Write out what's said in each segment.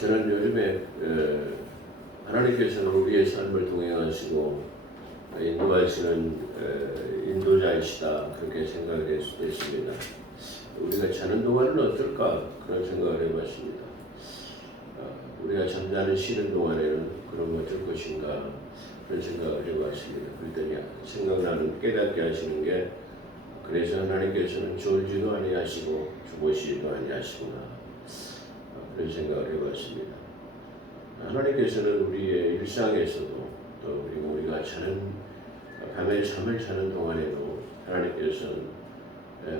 저는 요즘에 하나님께서는 우리의 삶을 동행하시고 인도하시는 인도자이시다 그렇게 생각을 했습니다. 우리가 자는 동안은 어떨까 그런 생각을 해봤습니다. 우리가 잠자는 쉬는 동안에는 그럼 어떨 것인가 그런 생각을 해봤습니다. 그랬더니 생각나는 깨닫게 하시는 게 그래서 하나님께서는 졸지도 아니하시고 주무시지도 아니하시구나 그런 생각을 해봤습니다. 하나님께서는 우리의 일상에서도 또 우리가 자는 밤에 잠을 자는 동안에도 하나님께서는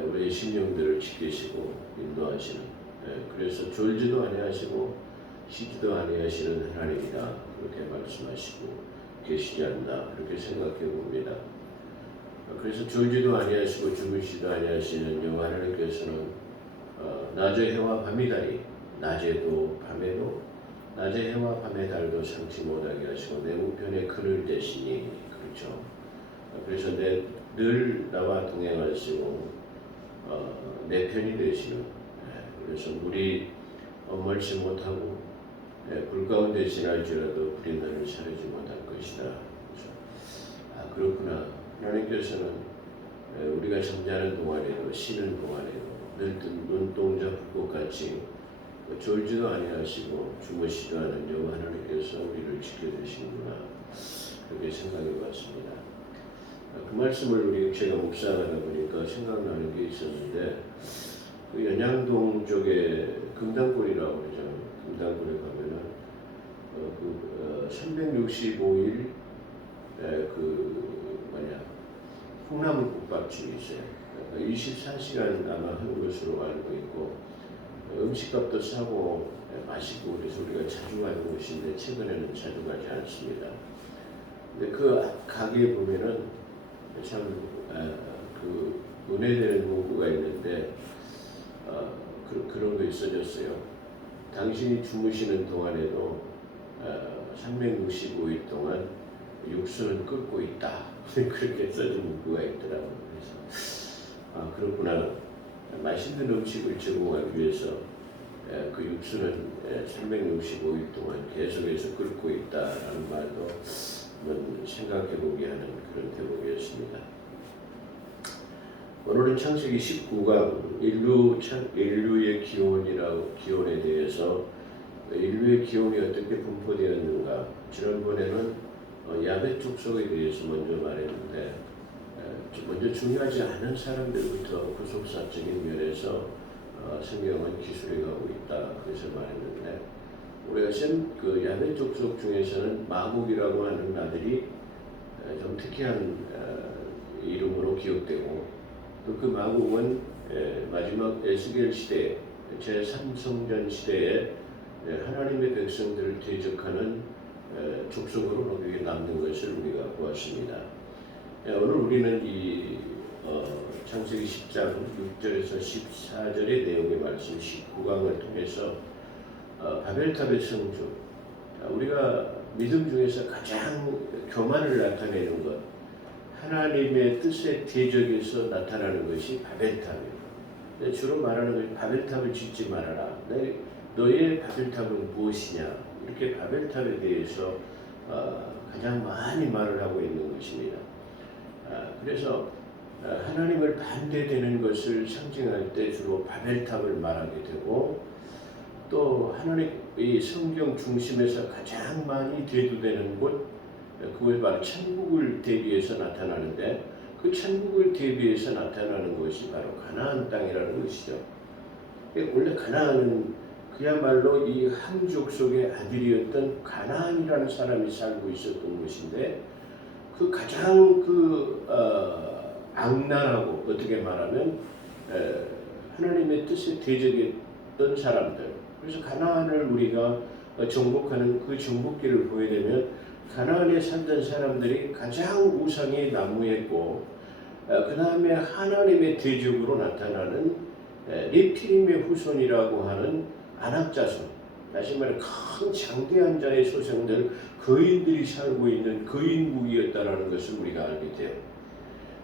우리의 심령들을 지키시고 인도하시는 그래서 졸지도 아니하시고 쉬지도 아니하시는 하나님이다 그렇게 말씀하시고 계시지 않나 그렇게 생각해 봅니다. 그래서 졸지도 아니하시고 주무시지도 아니하시는 여호와 하나님께서는 낮의 해와 밤이 달이 낮에도 밤에도 낮의 해와 밤의 달도 상치 못하게 하시고 내 우편에 그늘 대시니 그렇죠. 그래서 늘 나와 동행하시고 내 편이 되시는 그래서 물이 멀지 못하고 불 가운데 지날지라도 불이 너를 사르지 못할 것이다. 그렇죠. 그렇구나. 하나님께서는 우리가 잠자는 동안에도 쉬는 동안에도 늘 눈동자 불꽃같이 졸지도 아니하시고 주무시지도 않은 여호와 하나님께서 우리를 지켜주시는구나 그렇게 생각해봤습니다. 그 말씀을 제가 묵상하다 보니까 생각나는 게 있었는데 그 연양동 쪽에 금당골이라고 그러죠. 금당골에 가면은 365일 콩나물 국밥집이 있어요. 24시간 아마 한 것으로 알고 있고 음식값도 싸고 맛있고 그래서 우리가 자주 가는 곳인데 최근에는 자주 가지 않습니다. 근데 그 가게에 보면은 참 그 은혜되는 문구가 있는데 그런 거 있어졌어요. 당신이 주무시는 동안에도 365일 동안 육수는 끓고 있다. 그렇게 써진 문구가 있더라고요. 그래서 그렇구나. 맛있는 음식을 제공하기 위해서 그 육수는 365일 동안 계속해서 끓고 있다라는 말도 한번 생각해보게 하는 그런 대목이었습니다. 오늘은 창세기 19강 인류의 기원에 대해서 인류의 기원이 어떻게 분포되었는가 지난번에는 야벳 족속에 대해서 먼저 말했는데 먼저 중요하지 않은 사람들부터 구속사적인 면에서 성경은 기술해 가고 있다 그래서 말했는데 우리가 그 야벳 족속 중에서는 마국이라고 하는 아들이 좀 특이한 이름으로 기억되고 또 그 마국은 마지막 에스겔 시대 제3성전 시대에 하나님의 백성들을 대적하는 족속으로 거기에 남는 것을 우리가 보았습니다. 오늘 우리는 이 창세기 10장 6절에서 14절의 내용의 말씀 19강을 통해서 바벨탑의 성주 우리가 믿음 중에서 가장 교만을 나타내는 것 하나님의 뜻의 대적에서 나타나는 것이 바벨탑이에요. 주로 말하는 것이 바벨탑을 짓지 말아라. 너의 바벨탑은 무엇이냐 이렇게 바벨탑에 대해서 가장 많이 말을 하고 있는 것입니다. 그래서 하나님을 반대되는 것을 상징할 때 주로 바벨탑을 말하게 되고 또 하나님 이 성경 중심에서 가장 많이 대두되는 곳 그것이 바로 천국을 대비해서 나타나는데 그 천국을 대비해서 나타나는 것이 바로 가나안 땅이라는 것이죠. 원래 가나안은 그야말로 이 함 족속의 아들이었던 가나안이라는 사람이 살고 있었던 곳인데 그 가장 악랄하고 어떻게 말하면 하나님의 뜻에 대적했던 사람들 그래서 가나안을 우리가 정복하는 그 정복기를 보게 되면 가나안에 살던 사람들이 가장 우상이 난무했고 그 다음에 하나님의 대적으로 나타나는 네피림의 후손이라고 하는 안악자손 다시 말해 큰 장대한 자의 소생들 거인들이 살고 있는 거인국이었다는 것을 우리가 알게 돼요.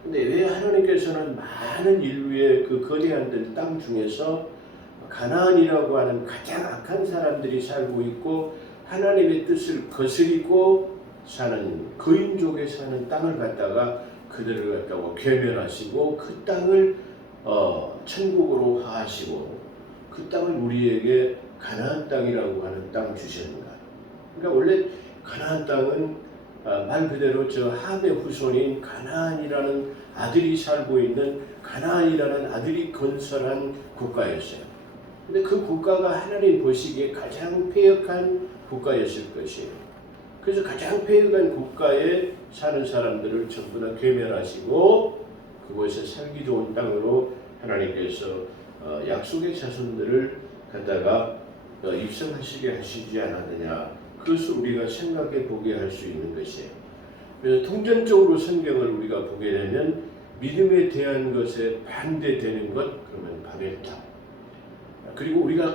근데 왜 하나님께서는 많은 인류의 그 거대한 땅 중에서 가나안이라고 하는 가장 악한 사람들이 살고 있고 하나님의 뜻을 거스리고 사는 거인족에 사는 땅을 갖다가 그들을 갖다가 괴멸하시고 그 땅을 천국으로 하시고 그 땅을 우리에게 가나안 땅이라고 하는 땅 주셨는가. 그러니까 원래 가나안 땅은 말 그대로 저 함의 후손인 가나안이라는 아들이 살고 있는 가나안이라는 아들이 건설한 국가였어요. 근데 그 국가가 하나님 보시기에 가장 패역한 국가였을 것이에요. 그래서 가장 패역한 국가에 사는 사람들을 전부 다 괴멸하시고 그곳에 살기 좋은 땅으로 하나님께서 약속의 자손들을 갖다가 입성하시게 하시지 않았느냐. 그것을 우리가 생각해 보게 할 수 있는 것이에요. 그래서 통전적으로 성경을 우리가 보게 되면 믿음에 대한 것에 반대되는 것, 그러면 바벨탑. 그리고 우리가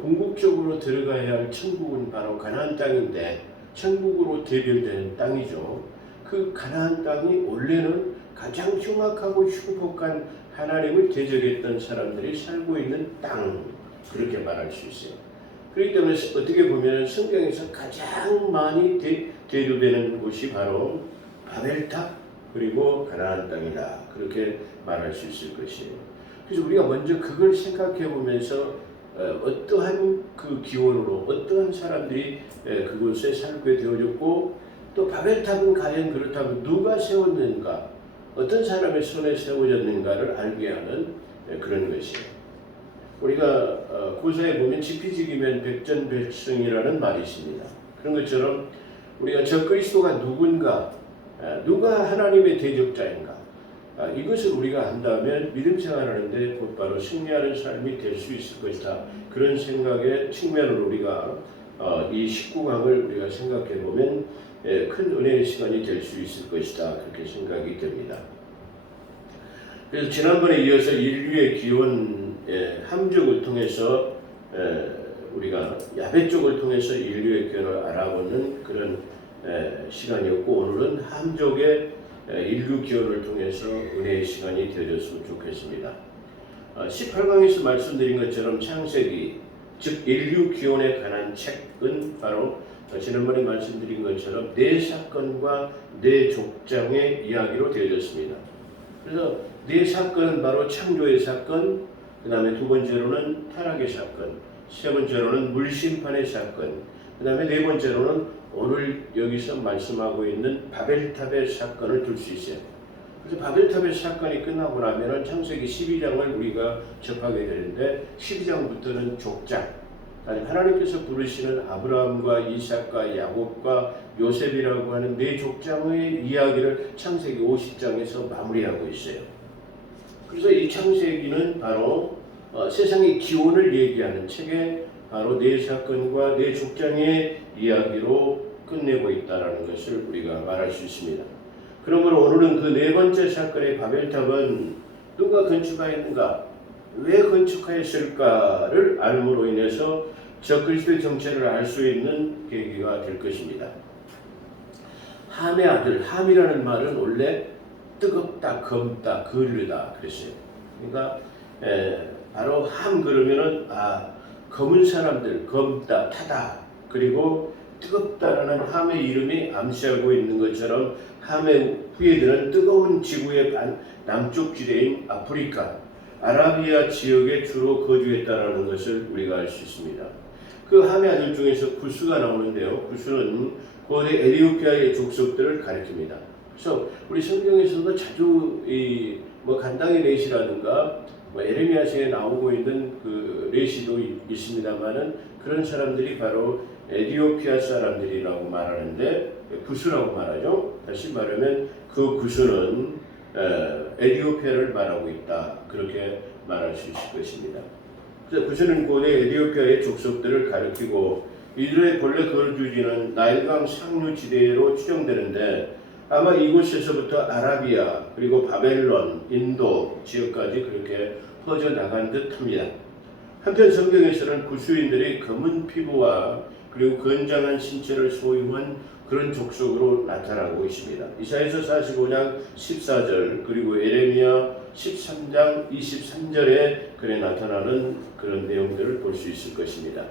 궁극적으로 들어가야 할 천국은 바로 가나안 땅인데 천국으로 대별되는 땅이죠. 그 가나안 땅이 원래는 가장 흉악하고 흉폭한 하나님을 대적했던 사람들이 살고 있는 땅, 그렇게 말할 수 있어요. 그렇기 때문에 어떻게 보면 성경에서 가장 많이 대두되는 곳이 바로 바벨탑 그리고 가나안 땅이다, 그렇게 말할 수 있을 것이에요. 그래서 우리가 먼저 그걸 생각해 보면서 어떠한 그 기원으로 어떠한 사람들이 그곳에 살게 되어졌고 또 바벨탑은 과연 그렇다면 누가 세웠는가, 어떤 사람의 손에 세워졌는가를 알게 하는 그런 것이에요. 우리가 고사에 보면 지피지기면 백전백승이라는 말이 있습니다. 그런 것처럼 우리가 저 그리스도가 누군가, 누가 하나님의 대적자인가, 이것을 우리가 안다면 믿음 생활하는데 곧바로 승리하는 삶이 될 수 있을 것이다. 그런 생각의 측면으로 우리가 이 19강을 우리가 생각해 보면 큰 은혜의 시간이 될 수 있을 것이다, 그렇게 생각이 됩니다. 그래서 지난번에 이어서 인류의 기원 함족을 통해서 우리가 야베 쪽을 통해서 인류의 기원을 알아보는 그런 시간이었고, 오늘은 함족의 인류 기원을 통해서 은혜의 시간이 되었으면 좋겠습니다. 18강에서 말씀드린 것처럼 창세기, 즉 인류 기원에 관한 책은 바로 지난번에 말씀드린 것처럼 네 사건과 네 족장의 이야기로 되어졌습니다. 그래서 네 사건은 바로 창조의 사건, 그 다음에 두 번째로는 타락의 사건, 세 번째로는 물심판의 사건, 그 다음에 네 번째로는 오늘 여기서 말씀하고 있는 바벨탑의 사건을 둘 수 있어요. 그래서 바벨탑의 사건이 끝나고 나면 창세기 12장을 우리가 접하게 되는데 12장부터는 족장, 하나님께서 부르시는 아브라함과 이삭과 야곱과 요셉이라고 하는 네 족장의 이야기를 창세기 50장에서 마무리하고 있어요. 그래서 이 창세기는 바로 세상의 기원을 얘기하는 책에 바로 네 사건과 네 족장의 이야기로 끝내고 있다는 것을 우리가 말할 수 있습니다. 그러므로 오늘은 그 네 번째 사건의 바벨탑은 누가 건축하였는가, 왜 건축하였을까를 알므로 인해서 적그리스도의 정체를 알 수 있는 계기가 될 것입니다. 함의 아들, 함이라는 말은 원래 뜨겁다, 검다, 거르다 그랬어요. 그러니까 바로 함 그러면은 검은 사람들, 검다, 타다, 그리고 뜨겁다라는 함의 이름이 암시하고 있는 것처럼 함의 후예들은 뜨거운 지구의 남쪽 지대인 아프리카, 아라비아 지역에 주로 거주했다라는 것을 우리가 알 수 있습니다. 그 함의 아들 중에서 구스가 나오는데요. 구스는 고대 에티오피아의 족속들을 가리킵니다. 그래서 우리 성경에서도 자주 간당의 렛이라든가 에레미야서에 나오고 있는 그 렛이도 있습니다만은 그런 사람들이 바로 에티오피아 사람들이라고 말하는데 구스라고 말하죠. 다시 말하면 그 구스는 에티오피아를 말하고 있다, 그렇게 말할 수 있을 것입니다. 그래서 구스는 고대 에티오피아의 족속들을 가리키고 이들의 본래 거주지는 나일강 상류 지대로 추정되는데 아마 이곳에서부터 아라비아 그리고 바벨론, 인도 지역까지 그렇게 퍼져나간 듯합니다. 한편 성경에서는 구스인들이 검은 피부와 그리고 건장한 신체를 소유한 그런 족속으로 나타나고 있습니다. 이사야서 45장 14절 그리고 에레미야 13장 23절에 그래 나타나는 그런 내용들을 볼 수 있을 것입니다.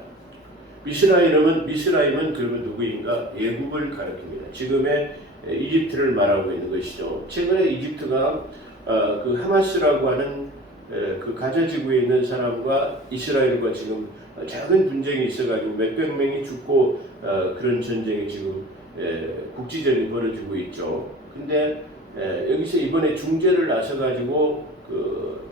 미스라임은 그러면 누구인가? 애굽을 가리킵니다. 지금의 이집트를 말하고 있는 것이죠. 최근에 이집트가 그 하마스라고 하는 그 가자 지구에 있는 사람과 이스라엘과 지금 작은 분쟁이 있어가지고 몇백 명이 죽고 그런 전쟁이 지금 국지전이 벌어지고 있죠. 근데 여기서 이번에 중재를 나서가지고 그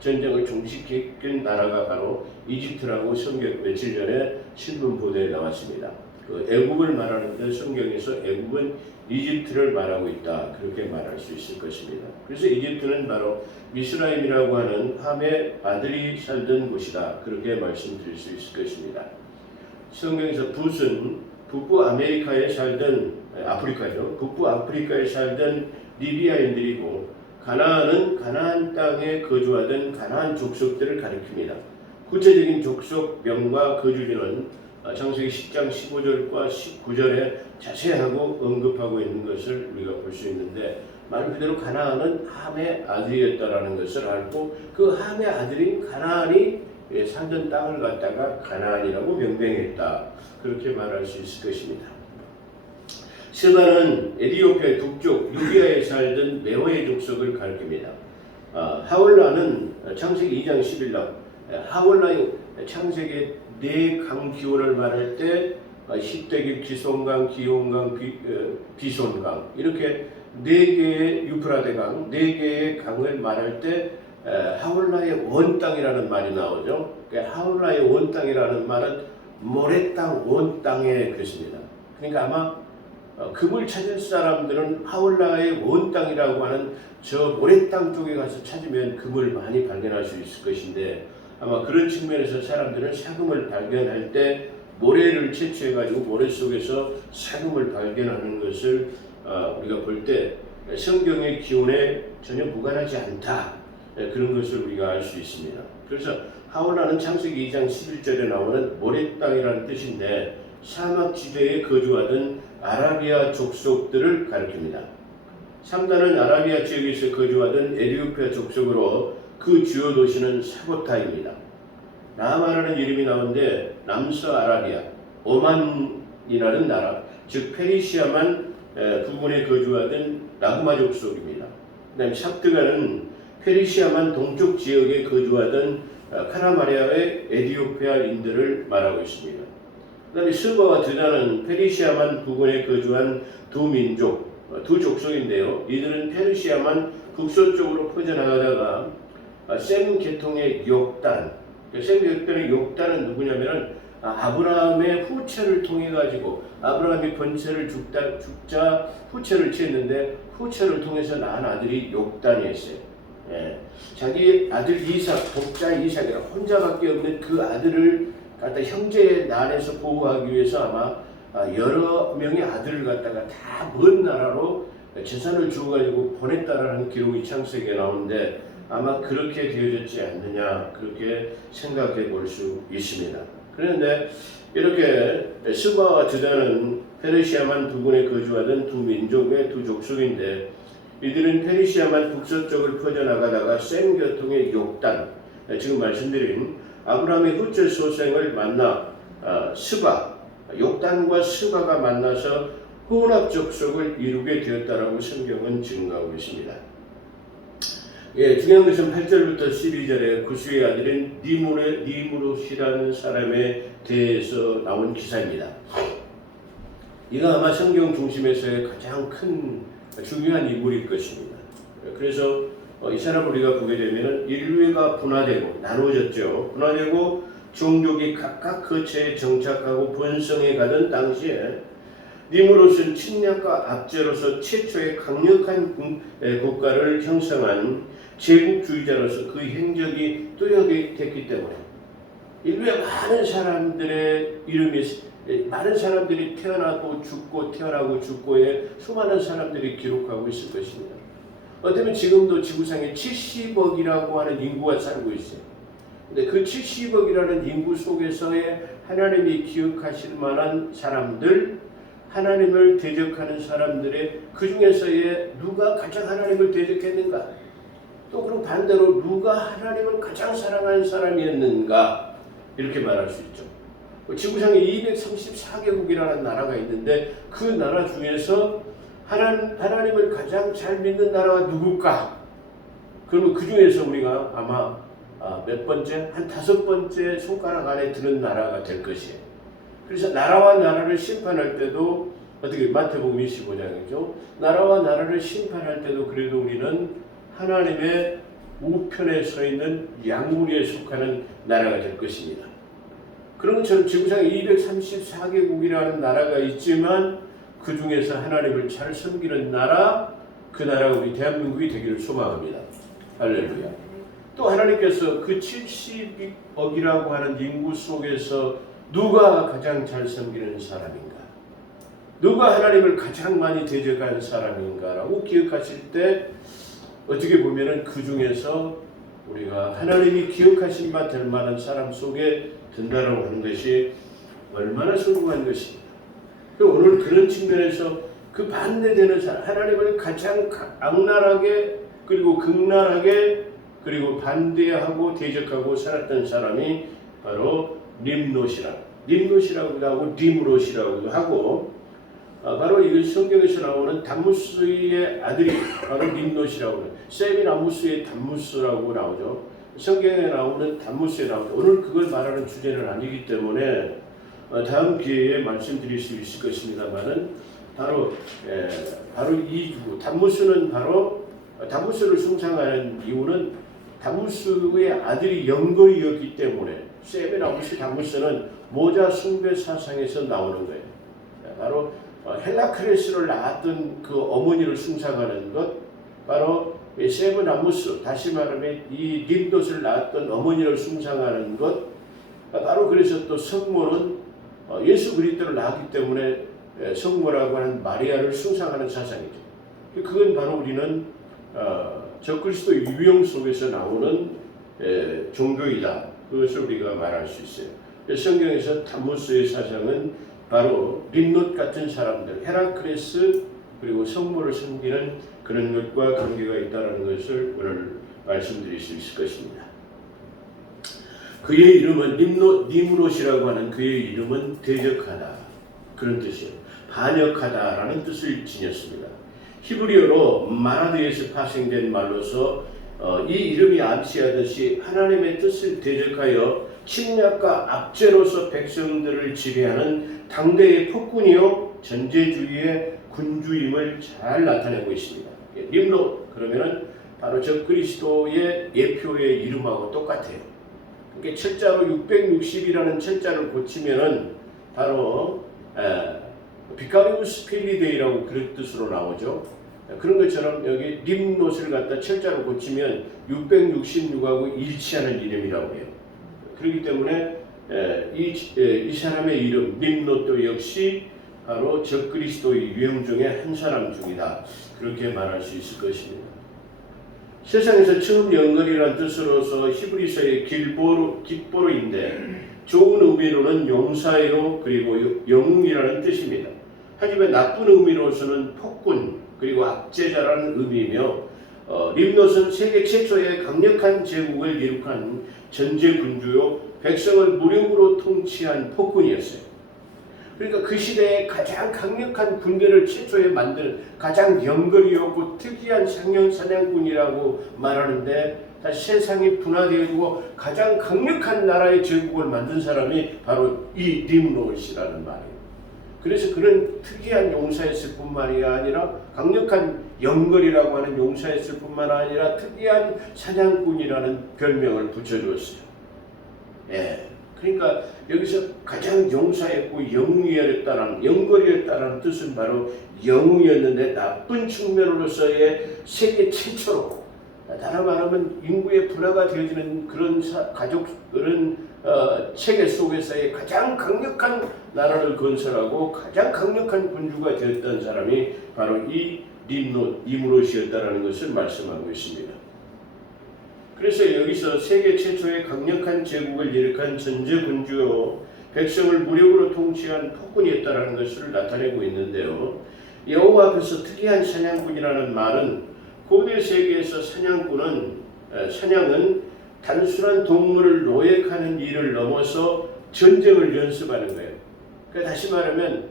전쟁을 종식시킨 나라가 바로 이집트라고 성경 며칠 전에 신문 보도에 나왔습니다. 그 애굽을 말하는데 성경에서 애굽은 이집트를 말하고 있다, 그렇게 말할 수 있을 것입니다. 그래서 이집트는 바로 미스라임이라고 하는 함의 아들이 살던 곳이다, 그렇게 말씀드릴 수 있을 것입니다. 성경에서 붓은 북부 아메리카에 살던 아프리카죠. 북부 아프리카에 살던 리비아인들이고, 가나안은 가나안 땅에 거주하던 가나안 족속들을 가리킵니다. 구체적인 족속명과 거주지는 창세기 10장 15절과 19절에 자세하고 언급하고 있는 것을 우리가 볼 수 있는데, 말 그대로 가나안은 함의 아들이었다라는 것을 알고, 그 함의 아들인 가나안이 살던 땅을 갖다가 가나안이라고 명명했다, 그렇게 말할 수 있을 것입니다. 스바는 에티오피아 북쪽 누비아에 살던 메오의 족속을 가리킵니다. 하월라는 창세기 2장 11절, 하월라의 창세기 네 강 기원을 말할 때 십대길, 기손강, 기온강, 비손강, 이렇게 네 개의 유프라데강, 네 개의 강을 말할 때 하울라의 원 땅이라는 말이 나오죠. 하울라의 원 땅이라는 말은 모래 땅, 원 땅의 것입니다. 그러니까 아마 금을 찾을 사람들은 하울라의 원 땅이라고 하는 저 모래 땅 쪽에 가서 찾으면 금을 많이 발견할 수 있을 것인데, 아마 그런 측면에서 사람들은 사금을 발견할 때 모래를 채취해가지고 모래 속에서 사금을 발견하는 것을 우리가 볼 때 성경의 기원에 전혀 무관하지 않다, 그런 것을 우리가 알 수 있습니다. 그래서 하울라는 창세기 2장 11절에 나오는 모래 땅이라는 뜻인데, 사막지대에 거주하던 아라비아 족속들을 가리킵니다. 3단은 아라비아 지역에서 거주하던 에티오피아 족속으로 그 주요 도시는 사고타입니다. 나아마라는 이름이 나오는데 남서아라비아, 오만이라는 나라, 즉 페르시아만 부근에 거주하던 나그마 족속입니다. 그다음에 삽드가는 페르시아만 동쪽 지역에 거주하던 카라마리아의 에티오피아인들을 말하고 있습니다. 그다음에 스바와 드다는 페르시아만 부근에 거주한 두 민족, 두 족속인데요. 이들은 페르시아만 북서쪽으로 퍼져나가다가 셈 계통의 욕단, 셈 계통의 욕단은 누구냐면은 아브라함의 후처를 통해 가지고, 아브라함이 번처를 죽자 후처를 취했는데 후처를 통해서 낳은 아들이 욕단이었어요. 자기 아들 이삭, 독자 이삭이라 혼자밖에 없는 그 아들을 갖다 형제의 난에서 보호하기 위해서 아마 여러 명의 아들을 갖다가 다 먼 나라로 재산을 주어가지고 보냈다라는 기록이 창세기에 나오는데, 아마 그렇게 되어졌지 않느냐, 그렇게 생각해 볼 수 있습니다. 그런데 이렇게 스바와 드다는 페르시아만 부근에 거주하던 두 민족의 두 족속인데, 이들은 페르시아만 북서쪽을 퍼져나가다가 셈 계통의 욕단, 지금 말씀드린 아브라함의 후처 소생을 만나 스바, 욕단과 스바가 만나서 혼합 족속을 이루게 되었다라고 성경은 증거하고 있습니다. 중요한 것은 8절부터 12절에 구스의 아들인 니무롯이라는 사람에 대해서 나온 기사입니다. 이가 아마 성경 중심에서의 가장 큰 중요한 인물일 것입니다. 그래서 이 사람을 우리가 보게 되면 인류가 분화되고 나누어졌죠. 분화되고 종족이 각각 거처에 정착하고 번성해 가던 당시에 니무롯은 침략과 압제로서 최초의 강력한 국가를 형성한 제국주의자로서 그 행적이 뚜렷이 됐기 때문에 인류의 많은 사람들의 이름이, 많은 사람들이 태어나고 죽고의 수많은 사람들이 기록하고 있을 것입니다. 어쩌면 지금도 지구상에 70억이라고 하는 인구가 살고 있어요. 근데 그 70억이라는 인구 속에서의 하나님이 기억하실 만한 사람들, 하나님을 대적하는 사람들의 그 중에서의 누가 가장 하나님을 대적했는가? 또 그리고 반대로 누가 하나님을 가장 사랑하는 사람이었는가 이렇게 말할 수 있죠. 지구상에 234개국이라는 나라가 있는데 그 나라 중에서 하나님을 가장 잘 믿는 나라가 누굴까? 그러면 그 중에서 우리가 아마 몇 번째? 한 5번째 손가락 안에 드는 나라가 될 것이에요. 그래서 나라와 나라를 심판할 때도 어떻게 마태복음 25장이죠. 나라와 나라를 심판할 때도 그래도 우리는 하나님의 우편에 서 있는 양무리에 속하는 나라가 될 것입니다. 그런 것처럼 지구상에 234개국이라는 나라가 있지만 그 중에서 하나님을 잘 섬기는 나라, 그 나라가 우리 대한민국이 되기를 소망합니다. 할렐루야. 또 하나님께서 그 70억이라고 하는 인구 속에서 누가 가장 잘 섬기는 사람인가? 누가 하나님을 가장 많이 대적한 사람인가라고 기억하실 때 어떻게 보면은 그 중에서 우리가 하나님이 기억하신 바 될 만한 사람 속에 든다라고 하는 것이 얼마나 소중한 것입니다. 오늘 그런 측면에서 그 반대되는 사람, 하나님을 가장 악랄하게 그리고 극랄하게 그리고 반대하고 대적하고 살았던 사람이 바로 림롯이라고도 하고 림롯이라고도 하고 바로 이 성경에서 나오는 담무스의 아들이 바로 림롯이라고 해요. 셈이 담무스의 담무스라고 나오죠. 성경에 나오는 담무스에 나오죠. 오늘 그걸 말하는 주제는 아니기 때문에 다음 기회에 말씀드릴 수 있을 것입니다만은 바로 이 담무스는 바로 담무스를 숭상하는 이유는 담무스의 아들이 영걸이었기 때문에 셈의 담무스는 모자 숭배 사상에서 나오는 거예요. 바로 헬라크레스를 낳았던 그 어머니를 숭상하는 것, 바로 셈의 담무스, 다시 말하면 이 림롯을 낳았던 어머니를 숭상하는 것, 바로 그래서 또 성모는 예수 그리스도를 낳았기 때문에 성모라고 하는 마리아를 숭상하는 사상이죠. 그건 바로 우리는 적그리스도 유형 속에서 나오는 종교이다. 그것을 우리가 말할 수 있어요. 성경에서 담무스의 사상은 바로 림롯 같은 사람들, 헤라크레스 그리고 성모를 섬기는 그런 것과 관계가 있다는 것을 오늘 말씀드릴 수 있을 것입니다. 그의 이름은 니므롯이라고 하는 그의 이름은 대적하다 그런 뜻이에요. 반역하다라는 뜻을 지녔습니다. 히브리어로 마라드에서 파생된 말로서 이 이름이 암시하듯이 하나님의 뜻을 대적하여 침략과 압제로서 백성들을 지배하는 당대의 폭군이요 전제주의의 군주임을 잘 나타내고 있습니다. 림롯 그러면은 바로 적그리스도의 예표의 이름하고 똑같아요. 그게 철자로 660이라는 철자를 고치면은 바로 비카리우스 필리데이라고 그런 뜻으로 나오죠. 그런 것처럼 여기 림롯을 갖다 철자로 고치면 666하고 일치하는 이름이라고 해요. 그렇기 때문에 이 사람의 이름 림롯도 역시 바로 적그리스도의 유형 중에 한 사람 중이다. 그렇게 말할 수 있을 것입니다. 세상에서 처음 영걸이라는 뜻으로서 히브리서의 깃보로인데 좋은 의미로는 용사요 그리고 영웅이라는 뜻입니다. 하지만 나쁜 의미로서는 폭군 그리고 압제자라는 의미이며 림롯은 세계 최초의 강력한 제국을 이룩한 전제 군주요 백성을 무력으로 통치한 폭군이었어요. 그러니까 그 시대에 가장 강력한 군대를 최초에 만든 가장 영걸이었고 특이한 사냥꾼이라고 말하는데 다시 세상이 분화되고 가장 강력한 나라의 제국을 만든 사람이 바로 이 림롯이라는 말이에요. 그래서 그런 특이한 용사였을 뿐만이 아니라 강력한 영걸이라고 하는 용사였을 뿐만 아니라 특이한 사냥꾼이라는 별명을 붙여주었어요. 그러니까 여기서 가장 용사였고 영웅이었다는 영걸이었다는 뜻은 바로 영웅이었는데 나쁜 측면으로서의 세계 최초로 다른 말하면 인구의 분화가 되어지는 그런 가족들은 체계 속에서의 가장 강력한 나라를 건설하고 가장 강력한 군주가 되었던 사람이 바로 이 니므롯이었다는 것을 말씀하고 있습니다. 그래서 여기서 세계 최초의 강력한 제국을 일으킨 전제 군주요 백성을 무력으로 통치한 폭군이었다는 것을 나타내고 있는데요. 여호와 앞에서 특이한 사냥꾼이라는 말은 고대 세계에서 사냥꾼은 사냥은 단순한 동물을 노획하는 일을 넘어서 전쟁을 연습하는 거예요. 그러니까 다시 말하면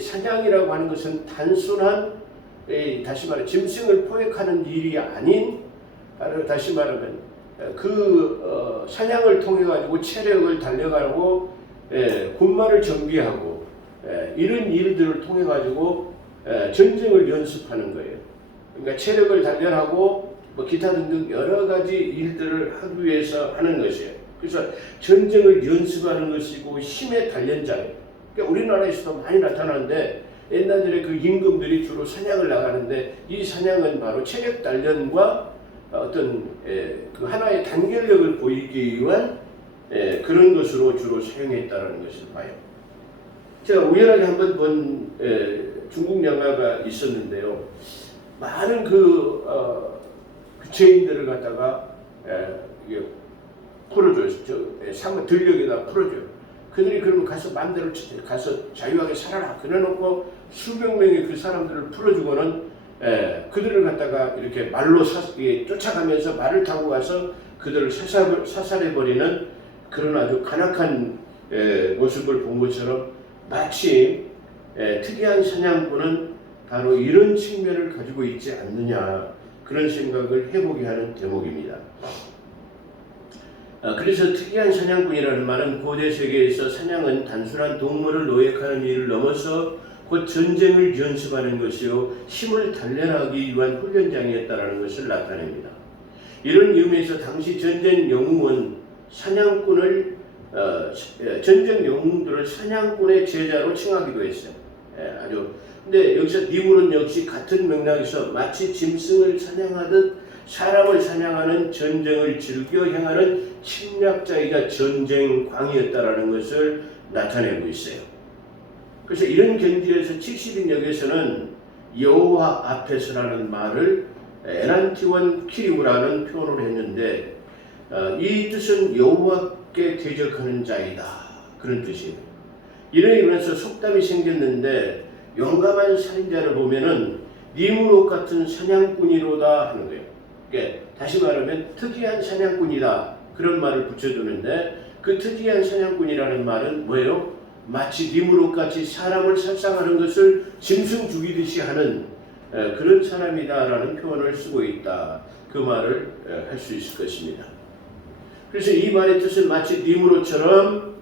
사냥이라고 하는 것은 단순한 다시 말해 짐승을 포획하는 일이 아닌, 바로 다시 말하면 사냥을 통해 가지고 체력을 달려가고 군마를 정비하고 이런 일들을 통해 가지고 전쟁을 연습하는 거예요. 그러니까 체력을 단련하고 뭐 기타 등등 여러 가지 일들을 하기 위해서 하는 것이에요. 그래서 전쟁을 연습하는 것이고 힘의 단련자예요. 그러니까 우리나라에서도 많이 나타나는데, 옛날에 그 임금들이 주로 사냥을 나가는데 이 사냥은 바로 체력 단련과 어떤 그 하나의 단결력을 보이기 위한 그런 것으로 주로 사용했다는 것을 봐요. 제가 우연하게 한번 본 중국 영화가 있었는데요. 많은 그 죄인들을 갖다가 풀어줘요. 들녘에다 풀어줘요. 그들이 그러면 가서 마음대로 가서 자유하게 살아라 그래놓고 수백 명의 그 사람들을 풀어주고는 그들을 갖다가 이렇게 말로 쫓아가면서 말을 타고 가서 그들을 사살해버리는 그런 아주 간악한 모습을 본 것처럼, 마치 특이한 사냥꾼은 바로 이런 측면을 가지고 있지 않느냐, 그런 생각을 해보게 하는 대목입니다. 그래서 특이한 사냥꾼이라는 말은 고대 세계에서 사냥은 단순한 동물을 노획하는 일을 넘어서 곧 전쟁을 연습하는 것이요 힘을 단련하기 위한 훈련장이었다는 것을 나타냅니다. 이런 의미에서 당시 전쟁 영웅들을 사냥꾼의 제자로 칭하기도 했어요. 근데 여기서 니물은 역시 같은 맥락에서 마치 짐승을 사냥하듯 사람을 사냥하는 전쟁을 즐겨 행하는 침략자이자 전쟁광이었다라는 것을 나타내고 있어요. 그래서 이런 견지에서 70인역에서는 여호와 앞에서라는 말을 에란티원 키리우라는 표현을 했는데, 이 뜻은 여호와께 대적하는 자이다, 그런 뜻이에요. 이런 의미에서 속담이 생겼는데, 용감한 살인자를 보면은 니무롯 같은 사냥꾼이로다 하는 거예요. 그러니까 다시 말하면 특이한 사냥꾼이다, 그런 말을 붙여주는데, 그 특이한 사냥꾼이라는 말은 뭐예요? 마치 니무롯같이 사람을 살상하는 것을 짐승 죽이듯이 하는 그런 사람이다라는 표현을 쓰고 있다, 그 말을 할 수 있을 것입니다. 그래서 이 말의 뜻은 마치 니무롯처럼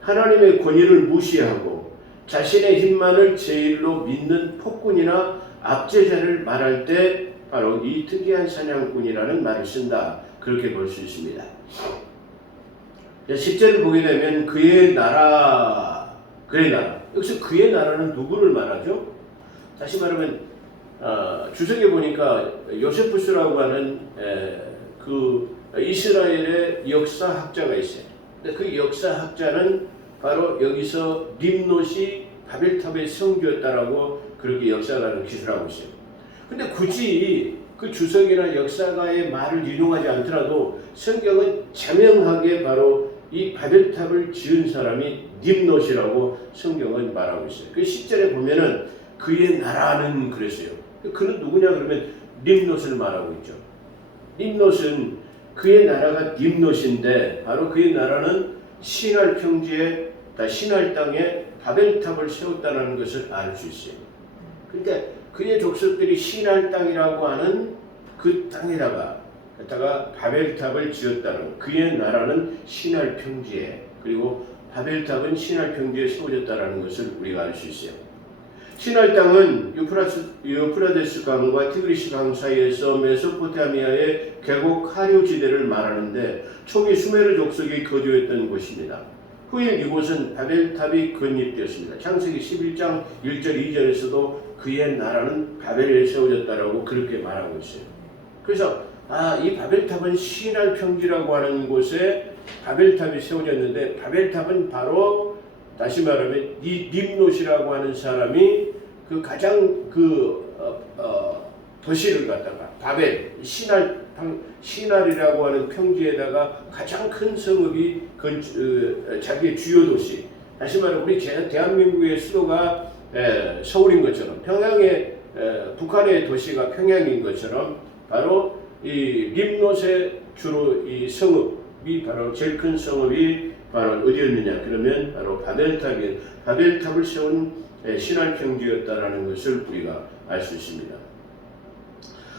하나님의 권위를 무시하고 자신의 힘만을 제일로 믿는 폭군이나 압제자를 말할 때 바로 이 특이한 사냥꾼이라는 말을 쓴다, 그렇게 볼 수 있습니다. 10절을 보게 되면 그의 나라, 여기서 그의 나라는 누구를 말하죠? 다시 말하면 주석에 보니까 요세푸스라고 하는 그 이스라엘의 역사학자가 있어요. 그 역사학자는 바로 여기서 림롯이 바벨탑의 성교였다라고 그렇게 역사가는 기술하고 있어요. 근데 굳이 그 주석이나 역사가의 말을 인용하지 않더라도 성경은 자명하게 바로 이 바벨탑을 지은 사람이 림롯이라고 성경은 말하고 있어요. 그 10절에 보면은 그의 나라는 그랬어요. 그는 누구냐 그러면 림롯을 말하고 있죠. 림롯은 그의 나라가 림롯인데 바로 그의 나라는 시날 평지에 시날 땅에 바벨탑을 세웠다는 것을 알 수 있어요. 그러니까 그의 족속들이 시날 땅이라고 하는 그 땅에다가 바벨탑을 지었다는, 그의 나라는 시날 평지에, 그리고 바벨탑은 시날 평지에 세워졌다는 것을 우리가 알 수 있어요. 시날 땅은 유프라데스 강과 티그리스 강 사이에서 메소포타미아의 계곡 하류 지대를 말하는데 초기 수메르 족속이 거주했던 곳입니다. 후에 이곳은 바벨탑이 건립되었습니다. 창세기 11장 1절 2절에서도 그의 나라는 바벨에 세워졌다라고 그렇게 말하고 있어요. 그래서 이 바벨탑은 시날 평지라고 하는 곳에 바벨탑이 세워졌는데, 바벨탑은 바로 다시 말하면 이 림롯이라고 하는 사람이 그 가장 도시를 갖다가 바벨 시날이라고 하는 평지에다가 가장 큰 성읍이 자기의 주요 도시, 다시 말하면 우리 대한민국의 수도가 서울인 것처럼, 평양의 북한의 도시가 평양인 것처럼 바로 이 림롯의 주로 이 성읍이 바로 제일 큰 성읍이 바로 어디였느냐? 그러면 바로 바벨탑이에요. 바벨탑을 세운 신할 평지였다라는 것을 우리가 알 수 있습니다.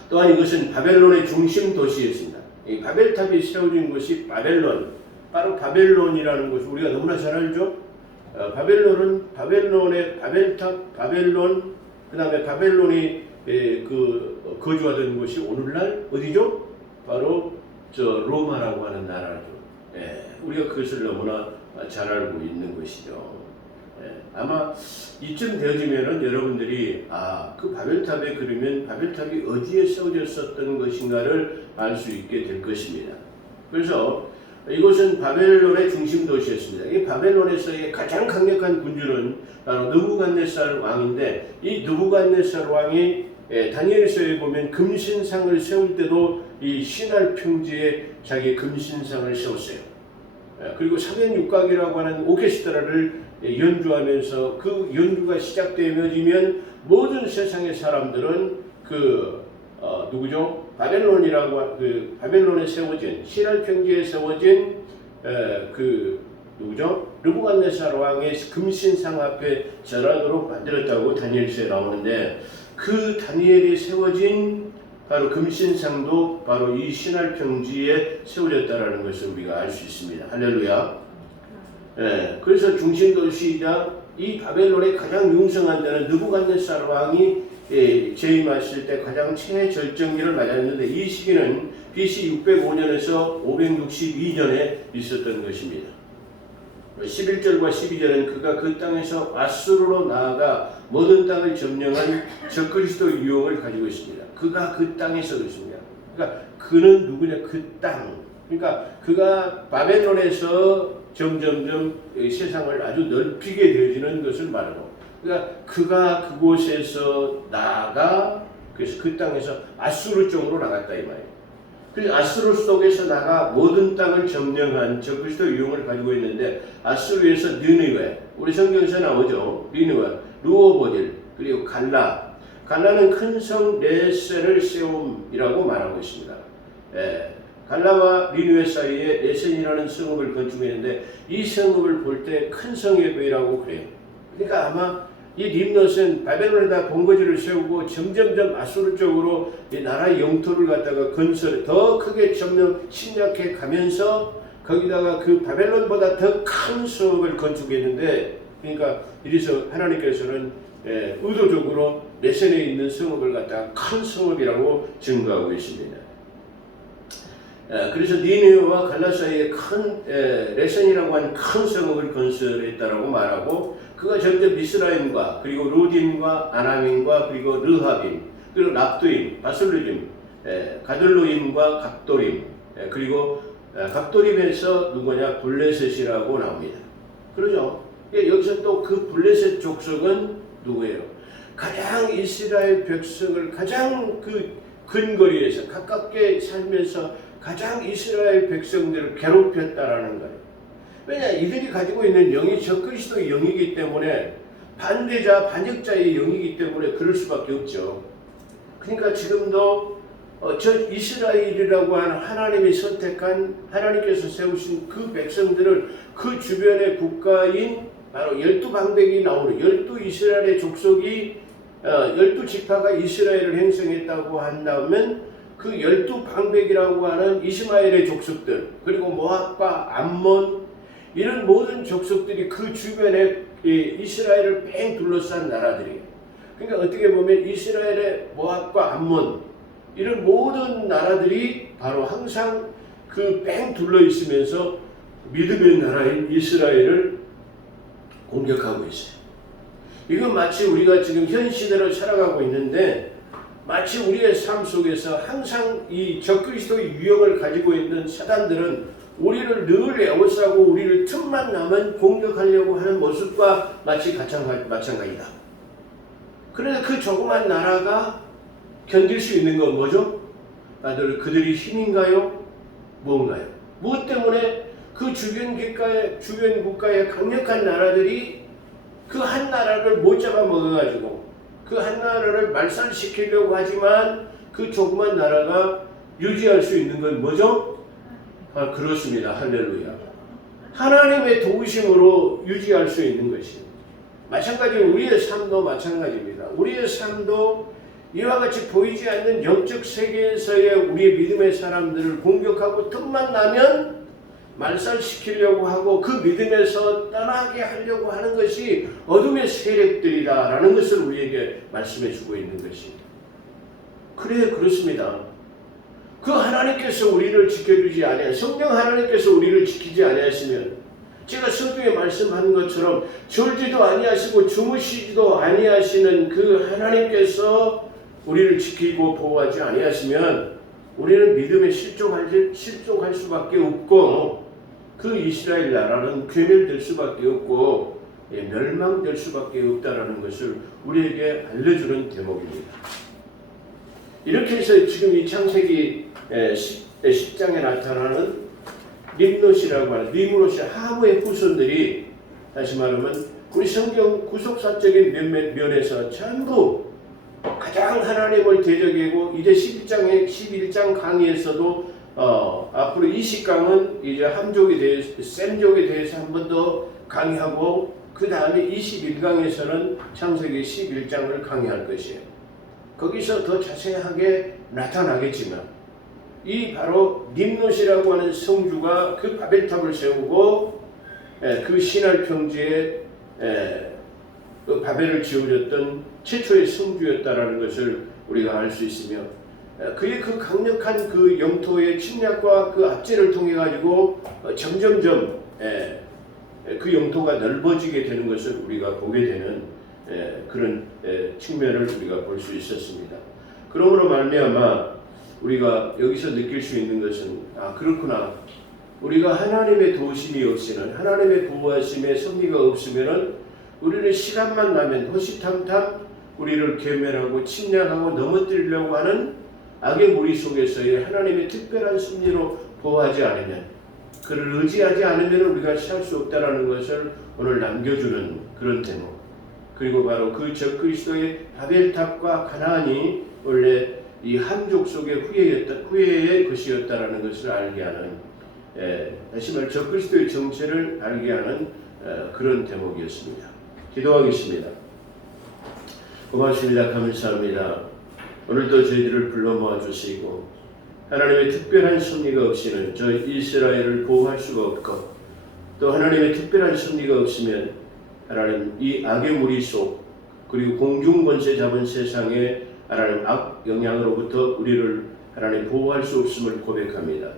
또한 이것은 바벨론의 중심 도시였습니다. 이 바벨탑이 세워진 곳이 바벨론, 바로 바벨론이라는 것을 우리가 너무나 잘 알죠. 바벨론은 바벨론의 바벨탑, 바벨론, 그 다음에 바벨론이 거주하던 곳이 오늘날 어디죠? 바로 로마라고 하는 나라죠. 우리가 그것을 너무나 잘 알고 있는 것이죠. 아마 이쯤 되어지면은 여러분들이 그 바벨탑에 그러면 바벨탑이 어디에 세워졌었던 것인가를 알 수 있게 될 것입니다. 그래서 이곳은 바벨론의 중심 도시였습니다. 이 바벨론에서의 가장 강력한 군주는 바로 느부갓네살 왕인데, 이 느부갓네살 왕이 다니엘서에 보면 금신상을 세울 때도 이 신할 평지에 자기 금신상을 세웠어요. 그리고 삼연육각이라고 하는 오케스트라를 연주하면서 그 연주가 시작되어지면 모든 세상의 사람들은 누구죠? 바벨론에 세워진 신할 평지에 세워진 누구죠? 느부갓네살 왕의 금신상 앞에 절하도록 만들었다고 다니엘서에 나오는데, 그 다니엘이 세워진 바로 금신상도 바로 이 신할 평지에 세워졌다라는 것을 우리가 알 수 있습니다. 할렐루야. 그래서 중심도시이자 이 바벨론의 가장 융성한 데는 느부갓네살 왕이 재임하실 때 가장 최절정기를 맞았는데, 이 시기는 BC 605년에서 562년에 있었던 것입니다. 11절과 12절은 그가 그 땅에서 아수르로 나아가 모든 땅을 점령한 적그리스도 유형을 가지고 있습니다. 그가 그 땅에서 그렇습니다. 그러니까 그는 누구냐? 그 땅. 그러니까 그가 바벨론에서 점점점 세상을 아주 넓히게 되어지는 것을 말하고, 그러니까 그가 그곳에서 나아가, 그래서 그 땅에서 아수르 쪽으로 나갔다 이 말이에요. 그래서 아수르 속에서 나가 모든 땅을 점령한 적그리스도 유형을 가지고 있는데, 아수르에서 느니웨, 우리 성경에서 나오죠. 니느웨, 르호보딜, 그리고 갈라는 큰 성 레센을 세움이라고 말하고 있습니다. 갈라와 니느웨 사이에 레센이라는 성읍을 건축했는데, 이 성읍을 볼 때 큰 성읍이라고 그래요. 그러니까 아마 이 림롯은 바벨론에다 본거지를 세우고 점점점 아수르 쪽으로 이 나라의 영토를 갖다가 더 크게 침략해 가면서 거기다가 그 바벨론보다 더 큰 성읍을 건축했는데, 그러니까 이래서 하나님께서는 의도적으로 레센에 있는 성읍을 갖다가 큰 성읍이라고 증거하고 있습니다. 그래서 니느웨와 갈라 사이에 레센이라고 하는 큰 성읍을 건설했다라고 말하고, 그가 점점 미스라임과 그리고 루딘과 아나민과 그리고 르하빔, 그리고 랍두임, 바슬루dim, 가들로임과 갑도림, 그리고 갑도림에서 누구냐? 블레셋이라고 나옵니다. 그러죠? 여기서 또 그 블레셋 족속은 누구예요? 가장 이스라엘 백성을 가장 그 근거리에서 가깝게 살면서 가장 이스라엘 백성들을 괴롭혔다라는 거예요. 왜냐? 이들이 가지고 있는 영이 적그리스도의 영이기 때문에, 반역자의 영이기 때문에 그럴 수밖에 없죠. 그러니까 지금도 저 이스라엘이라고 하는 하나님이 선택한, 하나님께서 세우신 그 백성들을 그 주변의 국가인 바로 12방백이 나오는 12이스라엘의 족속이 12지파가 이스라엘을 형성했다고 한다면, 그 12방백이라고 하는 이스마엘의 족속들, 그리고 모압과 암몬, 이런 모든 족속들이 그 주변에 이스라엘을 뺑 둘러싼 나라들이에요. 그러니까 어떻게 보면 이스라엘의 모압과 암몬, 이런 모든 나라들이 바로 항상 그 뺑 둘러 있으면서 믿음의 나라인 이스라엘을 공격하고 있어요. 이건 마치 우리가 지금 현 시대로 살아가고 있는데, 마치 우리의 삶 속에서 항상 이 적그리스도의 유형을 가지고 있는 사단들은 우리를 늘 에워싸고 우리를 틈만 나면 공격하려고 하는 모습과 마치 마찬가지다. 그런데 그 조그만 나라가 견딜 수 있는 건 뭐죠? 그들이 힘인가요? 뭔가요? 무엇 때문에 그 주변 국가의 강력한 나라들이 그 한 나라를 못 잡아먹어가지고 그 한 나라를 말살시키려고 하지만, 그 조그만 나라가 유지할 수 있는 건 뭐죠? 아, 그렇습니다. 할렐루야. 하나님의 도우심으로 유지할 수 있는 것입니다. 마찬가지로 우리의 삶도 마찬가지입니다. 우리의 삶도 이와 같이 보이지 않는 영적 세계에서의 우리의 믿음의 사람들을 공격하고 틈만 나면 말살시키려고 하고 그 믿음에서 떠나게 하려고 하는 것이 어둠의 세력들이다라는 것을 우리에게 말씀해 주고 있는 것입니다. 그래, 그렇습니다. 그 하나님께서 우리를 지켜주지 아니하, 성령 하나님께서 우리를 지키지 아니하시면, 제가 성경에 말씀한 것처럼 졸지도 아니하시고 주무시지도 아니하시는 그 하나님께서 우리를 지키고 보호하지 아니하시면 우리는 믿음에 실족할 수밖에 없고, 그 이스라엘 나라는 괴멸될 수밖에 없고 멸망될 수밖에 없다라는 것을 우리에게 알려주는 대목입니다. 이렇게 해서 지금 이 창세기 10장에 나타나는 림롯이라고 하는 니므롯의 하모의 후손들이, 다시 말하면 우리 성경 구속사적인 면에서 전부 가장 하나님을 대적이고, 이제 11장 강의에서도 앞으로 20강은 이제 함족에 대해서, 셈족에 대해서 한 번 더 강의하고, 그 다음에 21강에서는 창세기 11장을 강의할 것이에요. 거기서 더 자세하게 나타나겠지만, 이 바로 림롯이라고 하는 성주가 그 바벨탑을 세우고 그 신할 평지에 그 바벨을 지어줬던 최초의 성주였다라는 것을 우리가 알 수 있으며, 그의 그 강력한 그 영토의 침략과 그 압제를 통해 가지고 점점점 그 영토가 넓어지게 되는 것을 우리가 보게 되는 그런 측면을 우리가 볼 수 있었습니다. 그러므로 말미암아 우리가 여기서 느낄 수 있는 것은, 아, 그렇구나, 우리가 하나님의 도우심이 없이는, 하나님의 보호하심의 섭리가 없으면은 우리는 시간만 나면 호시탐탐 우리를 괴멸하고 침략하고 넘어뜨리려고 하는 악의 무리 속에서의 하나님의 특별한 섭리로 보호하지 않으면, 그를 의지하지 않으면 우리가 살 수 없다라는 것을 오늘 남겨주는 그런 대목. 그리고 바로 그 적그리스도의 바벨탑과 가나안이 원래 이 함족 속의 후예의 것이었다라는 것을 알게 하는, 다시 말해 적그리스도의 정체를 알게 하는 그런 대목이었습니다. 기도하겠습니다. 고맙습니다. 감사합니다. 오늘도 저희들을 불러 모아주시고, 하나님의 특별한 섭리가 없이는 저 이스라엘을 보호할 수가 없고, 또 하나님의 특별한 섭리가 없으면 하나님 이 악의 무리 속, 그리고 공중권세 잡은 세상에 하나님 악 영향으로부터 우리를 하나님 보호할 수 없음을 고백합니다.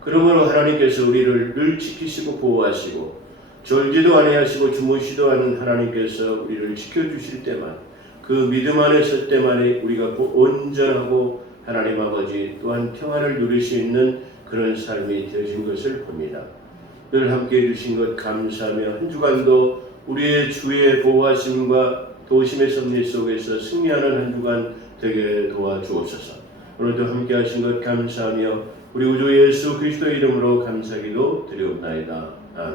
그러므로 하나님께서 우리를 늘 지키시고 보호하시고 졸지도 아니하시고 주무시도 않은 하나님께서 우리를 지켜주실 때만, 그 믿음 안에 설 때만에 우리가 온전하고 하나님 아버지 또한 평안을 누릴 수 있는 그런 삶이 되어진 것을 봅니다. 늘 함께해 주신 것 감사하며, 한 주간도 우리의 주의 보호하심과 도우심의 섭리 속에서 승리하는 한 주간 되게 도와주옵소서. 오늘도 함께 하신 것 감사하며 우리 구주 예수 그리스도의 이름으로 감사기도 드리옵나이다. 아멘.